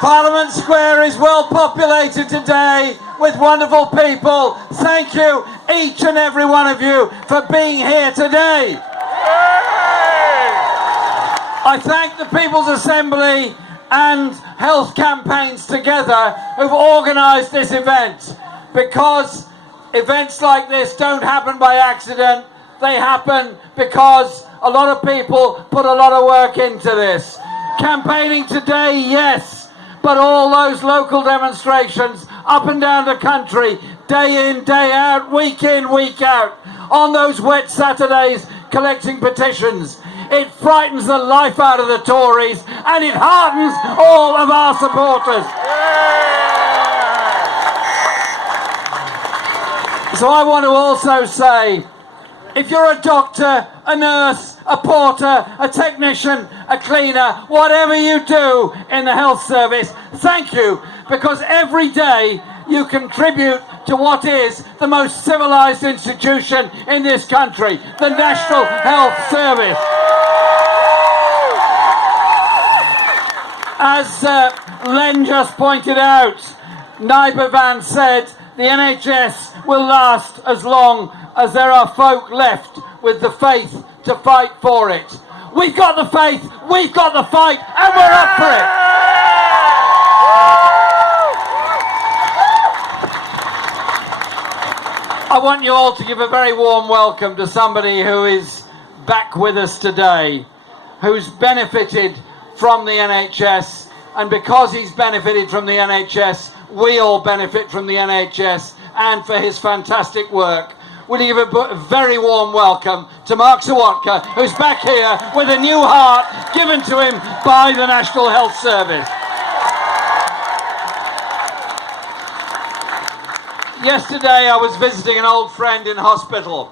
Parliament Square is well populated today with wonderful people. Thank you, each and every one of you, for being here today. I thank the People's Assembly and Health Campaigns Together who've organised this event, because events like this don't happen by accident. They happen because a lot of people put a lot of work into this. Campaigning today, yes, but all those local demonstrations up and down the country, day in, day out, week in, week out, on those wet Saturdays collecting petitions. It frightens the life out of the Tories and it heartens all of our supporters. So I want to also say, if you're a doctor, a nurse, a porter, a technician, a cleaner, whatever you do in the health service, thank you, because every day you contribute to what is the most civilised institution in this country, the National Health Service. As Len just pointed out, Naibavan said the NHS will last as long as there are folk left with the faith to fight for it. We've got the faith, we've got the fight, and we're up for it. I want you all to give a very warm welcome to somebody who is back with us today, who's benefited from the NHS, and because he's benefited from the NHS, we all benefit from the NHS, and for his fantastic work. Will you give a very warm welcome to Mark Sawatka, who's back here with a new heart given to him by the National Health Service. Yesterday I was visiting an old friend in hospital,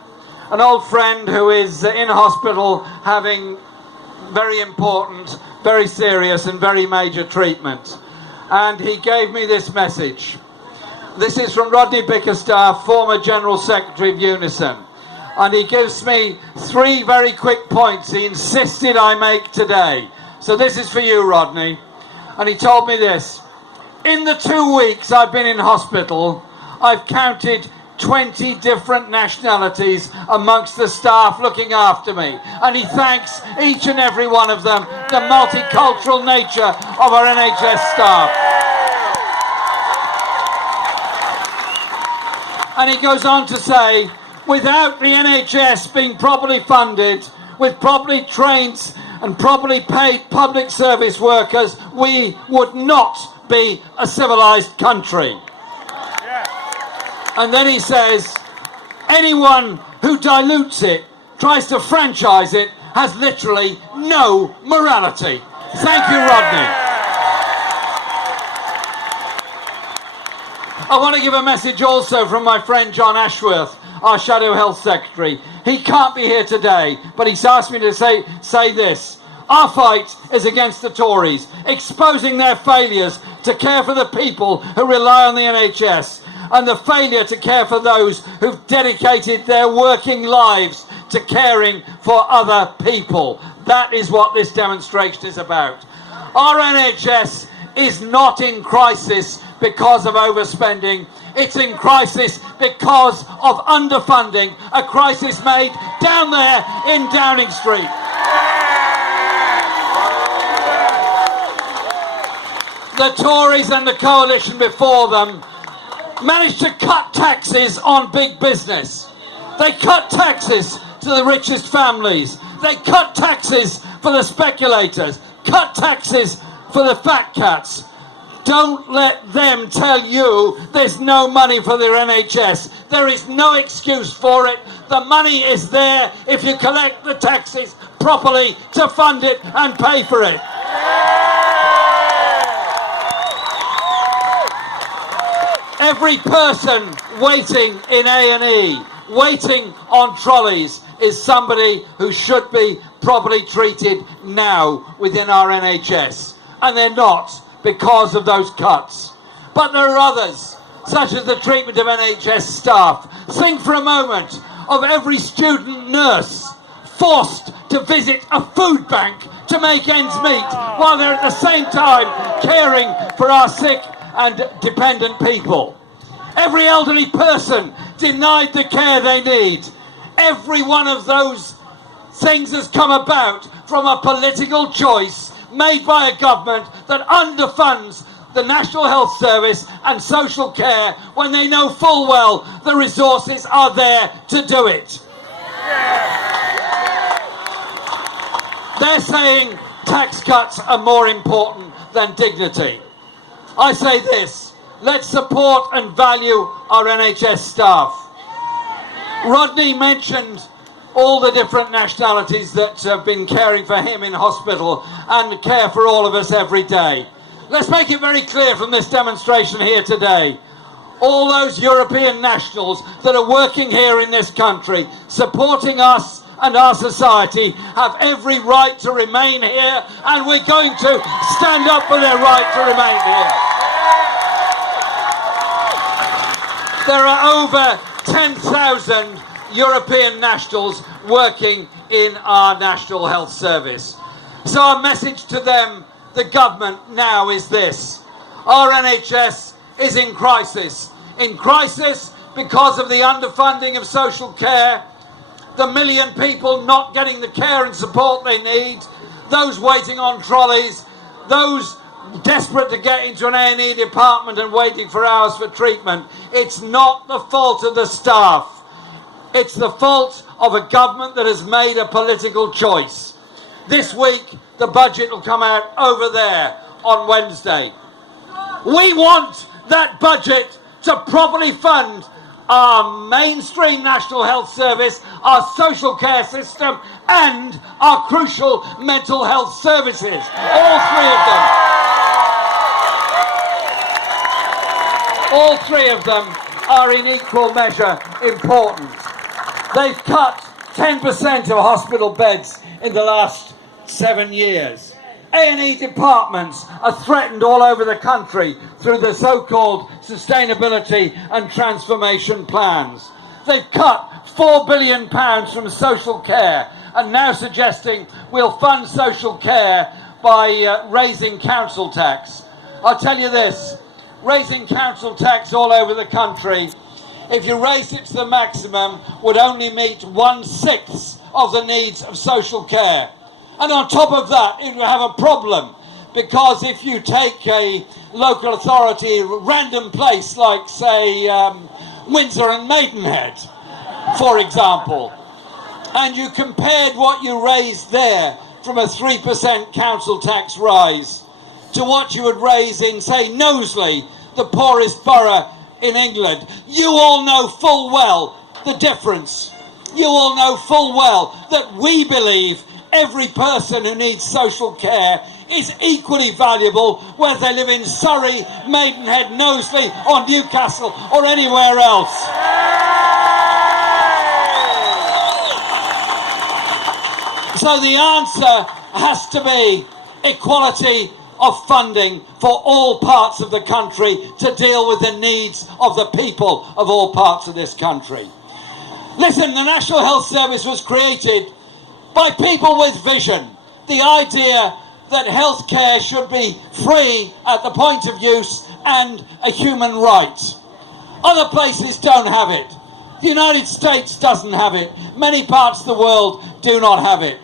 an old friend who is in hospital having very important, very serious and very major treatment. And he gave me this message. This is from Rodney Bickerstaff, former General Secretary of Unison. And he gives me 3 very quick points he insisted I make today. So this is for you, Rodney. And he told me this. In the 2 weeks I've been in hospital, I've counted 20 different nationalities amongst the staff looking after me. And he thanks each and every one of them, the multicultural nature of our NHS staff. And he goes on to say, without the NHS being properly funded, with properly trained and properly paid public service workers, we would not be a civilised country. Yeah. And then he says, anyone who dilutes it, tries to franchise it, has literally no morality. Thank you, Rodney. I want to give a message also from my friend John Ashworth, our Shadow Health Secretary. He can't be here today, but he's asked me to say this. Our fight is against the Tories, exposing their failures to care for the people who rely on the NHS, and the failure to care for those who've dedicated their working lives to caring for other people. That is what this demonstration is about. Our NHS is not in crisis because of overspending. It's in crisis because of underfunding, a crisis made down there in Downing Street. The Tories and the coalition before them managed to cut taxes on big business. They cut taxes to the richest families. They cut taxes for the speculators, cut taxes for the fat cats. Don't let them tell you there's no money for their NHS. There is no excuse for it. The money is there if you collect the taxes properly to fund it and pay for it. Every person waiting in A&E, waiting on trolleys, is somebody who should be properly treated now within our NHS. And they're not, because of those cuts. But there are others, such as the treatment of NHS staff. Think for a moment of every student nurse forced to visit a food bank to make ends meet, while they're at the same time caring for our sick and dependent people. Every elderly person denied the care they need. Every one of those things has come about from a political choice made by a government that underfunds the National Health Service and social care when they know full well the resources are there to do it. They're saying tax cuts are more important than dignity. I say this: let's support and value our NHS staff. Rodney mentioned all the different nationalities that have been caring for him in hospital and care for all of us every day. Let's make it very clear from this demonstration here today: all those European nationals that are working here in this country, supporting us and our society, have every right to remain here, and we're going to stand up for their right to remain here. There are over 10,000 European nationals working in our National Health Service. So our message to them, the government, now is this: our NHS is in crisis. In crisis because of the underfunding of social care, the million people not getting the care and support they need, those waiting on trolleys, those desperate to get into an A&E department and waiting for hours for treatment. It's not the fault of the staff. It's the fault of a government that has made a political choice. This week, the budget will come out over there on Wednesday. We want that budget to properly fund our mainstream National Health Service, our social care system, and our crucial mental health services. All three of them. All three of them are in equal measure important. They've cut 10% of hospital beds in the last 7 years. A&E departments are threatened all over the country through the so-called sustainability and transformation plans. They've cut £4 billion from social care and now suggesting we'll fund social care by raising council tax. I'll tell you this: raising council tax all over the country, if you raised it to the maximum, would only meet 1/6 of the needs of social care. And on top of that, it will have a problem, because if you take a local authority, random place like, say, Windsor and Maidenhead, for example, and you compared what you raised there from a 3% council tax rise to what you would raise in, say, Knowsley, the poorest borough in England, you all know full well the difference. You all know full well that we believe every person who needs social care is equally valuable, whether they live in Surrey, Maidenhead, Knowsley or Newcastle or anywhere else. So the answer has to be equality of funding for all parts of the country to deal with the needs of the people of all parts of this country. Listen, the National Health Service was created by people with vision. The idea that healthcare should be free at the point of use and a human right. Other places don't have it. The United States doesn't have it. Many parts of the world do not have it.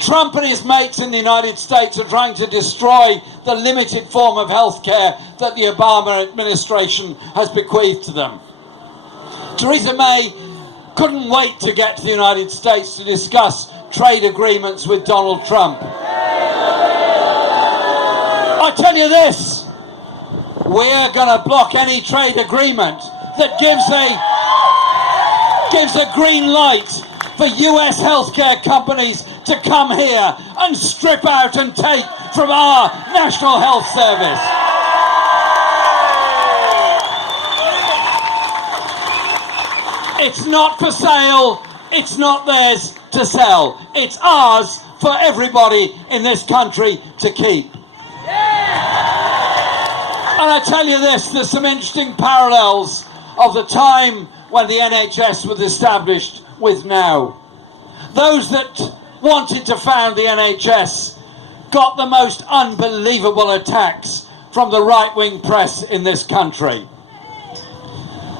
Trump and his mates in the United States are trying to destroy the limited form of healthcare that the Obama administration has bequeathed to them. Theresa May couldn't wait to get to the United States to discuss trade agreements with Donald Trump. I tell you this: we're going to block any trade agreement that gives a green light for US healthcare companies to come here and strip out and take from our National Health Service. It's not for sale, it's not theirs to sell. It's ours for everybody in this country to keep. And I tell you this, there's some interesting parallels of the time when the NHS was established with now. Those that wanted to found the NHS got the most unbelievable attacks from the right-wing press in this country.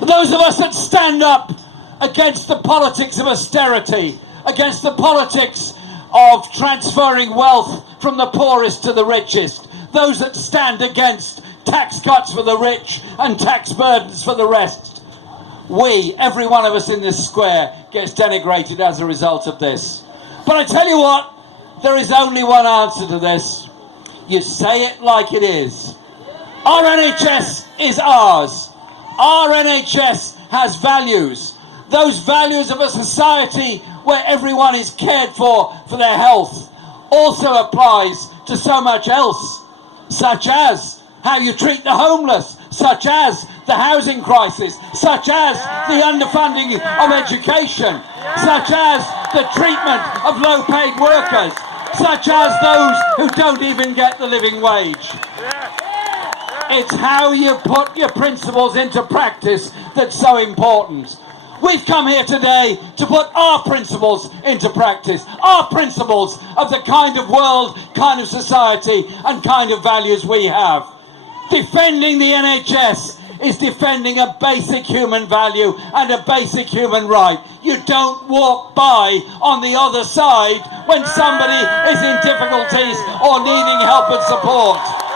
Those of us that stand up against the politics of austerity, against the politics of transferring wealth from the poorest to the richest, those that stand against tax cuts for the rich and tax burdens for the rest. We, every one of us in this square, gets denigrated as a result of this. But I tell you what, there is only one answer to this. You say it like it is. Our NHS is ours. Our NHS has values. Those values of a society where everyone is cared for their health also applies to so much else, such as how you treat the homeless, such as the housing crisis, such as the underfunding of education, such as the treatment of low-paid workers, such as those who don't even get the living wage. It's how you put your principles into practice that's so important. We've come here today to put our principles into practice, our principles of the kind of world, kind of society and kind of values we have. Defending the NHS is defending a basic human value and a basic human right. You don't walk by on the other side when somebody is in difficulties or needing help and support.